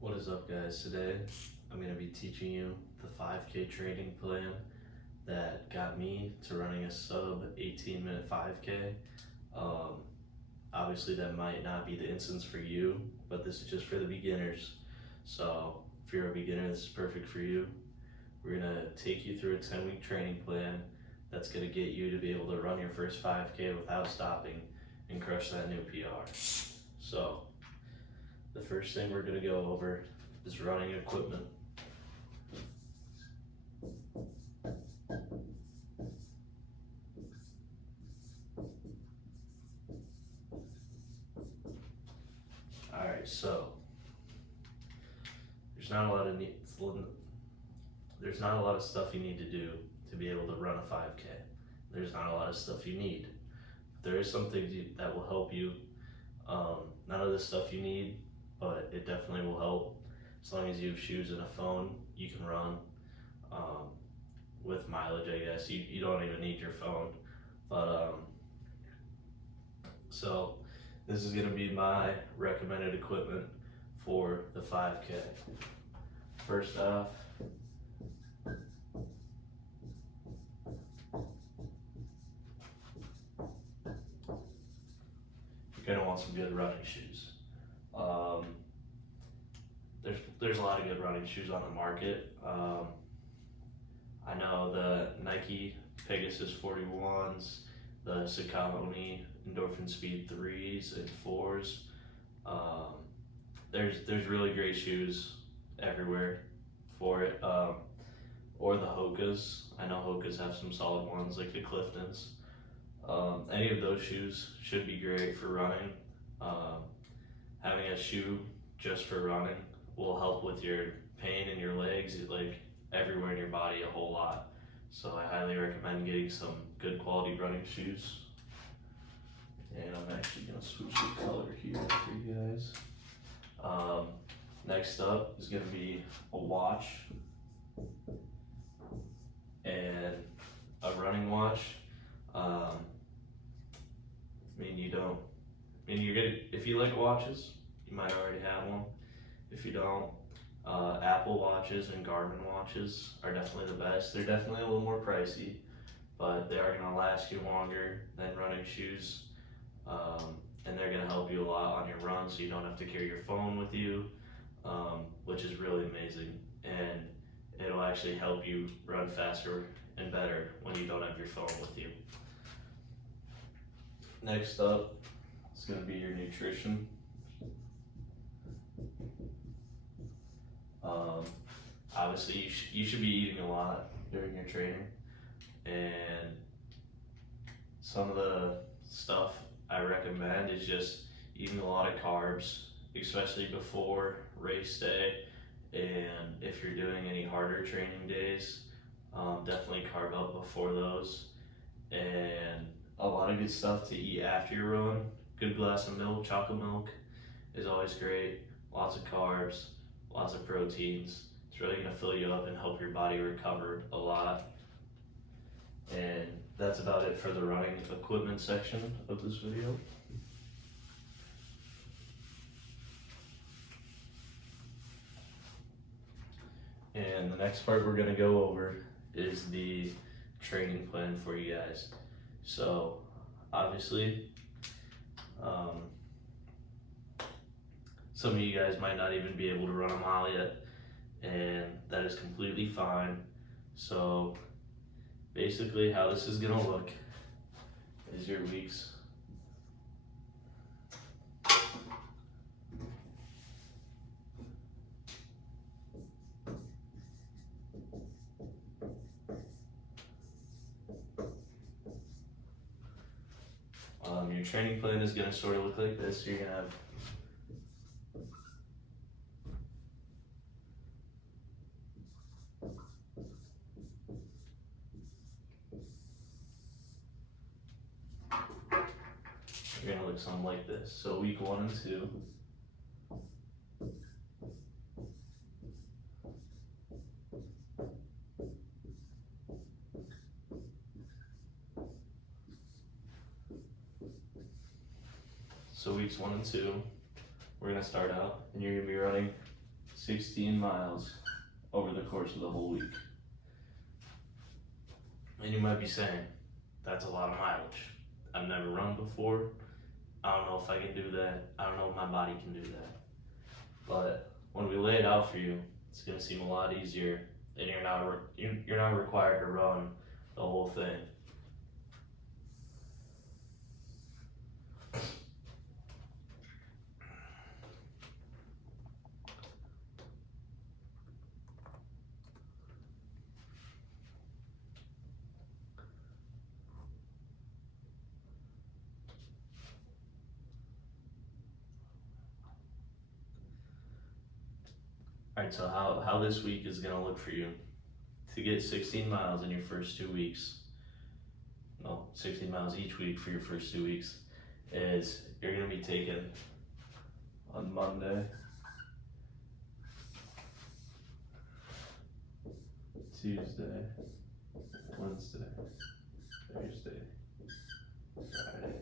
What is up, guys? Today I'm going to be teaching you the 5K training plan that got me to running a sub 18-minute 5K. Um, Obviously, that might not be the instance for you, but this is just for the beginners. So, if you're a beginner, this is perfect for you. We're going to take you through a 10-week training plan that's going to get you to be able to run your first 5K without stopping and crush that new PR. So, the first thing we're going to go over is running equipment. Alright, so there's not a lot of there's not a lot of stuff you need to do to be able to run a 5K. There's not a lot of stuff you need. There is some things that will help you. None of the stuff you need, but it definitely will help. As long as you have shoes and a phone, you can run. With mileage, I guess. You don't even need your phone. But so this is gonna be my recommended equipment for the 5K. First off, you're gonna want some good running shoes. There's a lot of good running shoes on the market. I know the Nike Pegasus 41s, the Saucony Endorphin Speed 3s and 4s. There's really great shoes everywhere for it. Or the Hokas. I know Hokas have some solid ones like the Cliftons. Any of those shoes should be great for running. Having a shoe just for running will help with your pain in your legs, like everywhere in your body a whole lot. So I highly recommend getting some good quality running shoes. And I'm actually gonna switch the color here for you guys. Next up is gonna be a watch and a running watch. You're good. If you like watches, you might already have one. If you don't, Apple watches and Garmin watches are definitely the best. They're definitely a little more pricey, but they are gonna last you longer than running shoes. And they're gonna help you a lot on your run, so you don't have to carry your phone with you, which is really amazing. And it'll actually help you run faster and better when you don't have your phone with you. Next up is gonna be your nutrition. Obviously, you should be eating a lot during your training, and some of the stuff I recommend is just eating a lot of carbs, especially before race day. And if you're doing any harder training days, definitely carb up before those. And a lot of good stuff to eat after your run. Good glass of milk, chocolate milk is always great. Lots of carbs, lots of proteins. It's really gonna fill you up and help your body recover a lot. And that's about it for the running equipment section of this video. And the next part we're gonna go over is the training plan for you guys. So obviously, some of you guys might not even be able to run a mile yet, and that is completely fine. So basically how this is gonna look is your weeks. Your training plan is gonna sort of look like this. You're gonna have you're gonna look something like this. So week 1 and 2. So weeks 1 and 2, we're gonna start out and you're gonna be running 16 miles over the course of the whole week. And you might be saying, that's a lot of mileage. I've never run before. I don't know if I can do that. I don't know if my body can do that. But when we lay it out for you, it's gonna seem a lot easier, and you're not required to run the whole thing. Alright, so how this week is gonna look for you. To get 16 miles in your first 2 weeks, well, 16 miles each week for your first 2 weeks, is you're gonna be taking on Monday, Tuesday, Wednesday, Thursday, Friday,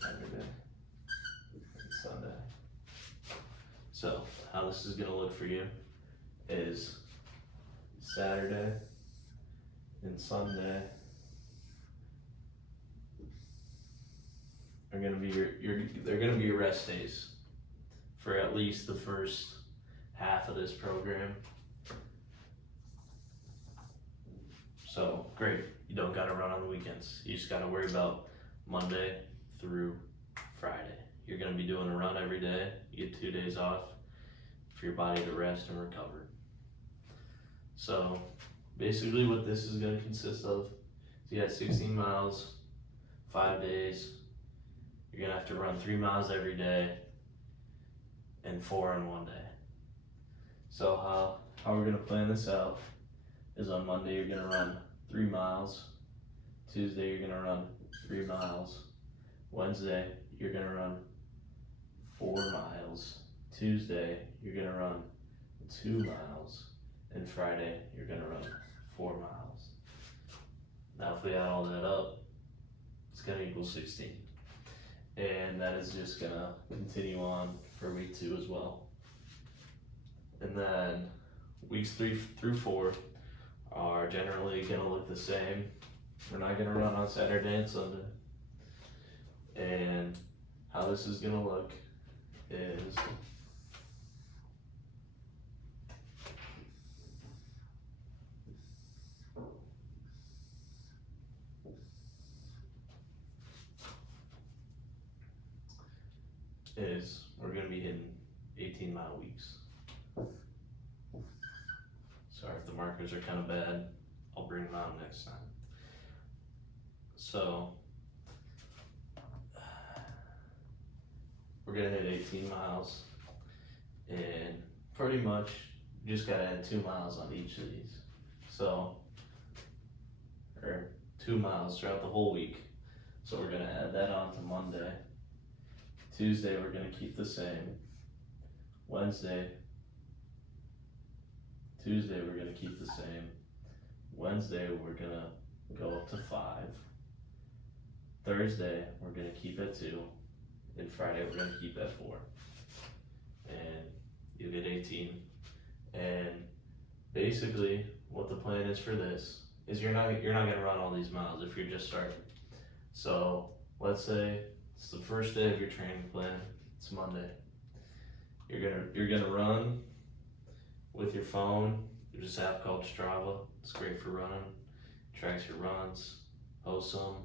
Saturday, and Sunday. So, how this is gonna look for you is Saturday and Sunday are gonna be they're gonna be your rest days for at least the first half of this program. So great, you don't gotta run on the weekends. You just gotta worry about Monday through Friday. You're gonna be doing a run every day. You get 2 days off for your body to rest and recover. So basically what this is gonna consist of is you got 16 miles, 5 days. You're gonna have to run 3 miles every day and 4 in one day. So how we're gonna plan this out is on Monday you're gonna run 3 miles, Tuesday you're gonna run 3 miles, Wednesday you're gonna run 4 miles, Tuesday you're gonna run 2 miles, and Friday you're gonna run 4 miles. Now if we add all that up, it's gonna equal 16. And that is just gonna continue on for week 2 as well. And then weeks 3 through 4 are generally gonna look the same. We're not gonna run on Saturday and Sunday. And how this is gonna look is we're gonna be hitting 18-mile weeks. Sorry if the markers are kind of bad, I'll bring them out next time. So, we're gonna hit 18 miles, and pretty much you just gotta add 2 miles on each of these. So, or 2 miles throughout the whole week. So we're gonna add that on to Monday. Tuesday we're gonna keep the same. Tuesday we're gonna keep the same. Wednesday we're gonna go up to 5. Thursday we're gonna keep at 2. And Friday we're gonna keep at 4. And you'll get 18. And basically what the plan is for this is you're not gonna run all these miles if you're just starting. So let's say it's the first day of your training plan, it's Monday. You're gonna run with your phone. There's this app called Strava. It's great for running. It tracks your runs, posts them.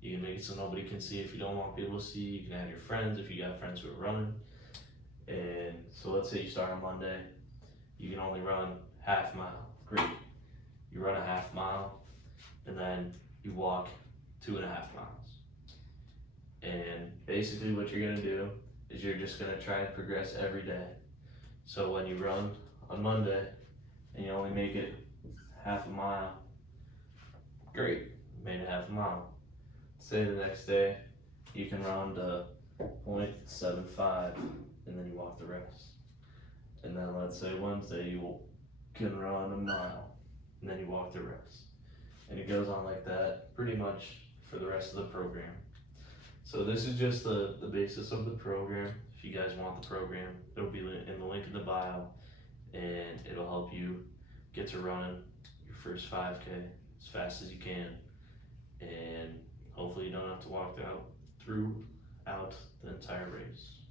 You can make it so nobody can see if you don't want people to see. You can add your friends if you got friends who are running. And so let's say you start on Monday. You can only run half mile. Great. You run a half mile and then you walk 2.5 miles. And basically what you're gonna do is you're just gonna try and progress every day. So when you run on Monday and you only make it half a mile, great, you made it half a mile. Say the next day you can run to 0.75 and then you walk the rest. And then let's say Wednesday you can run a mile and then you walk the rest. And it goes on like that pretty much for the rest of the program. So this is just the basis of the program. If you guys want the program, it'll be in the link in the bio, and it'll help you get to running your first 5K as fast as you can, and hopefully you don't have to walk out throughout the entire race.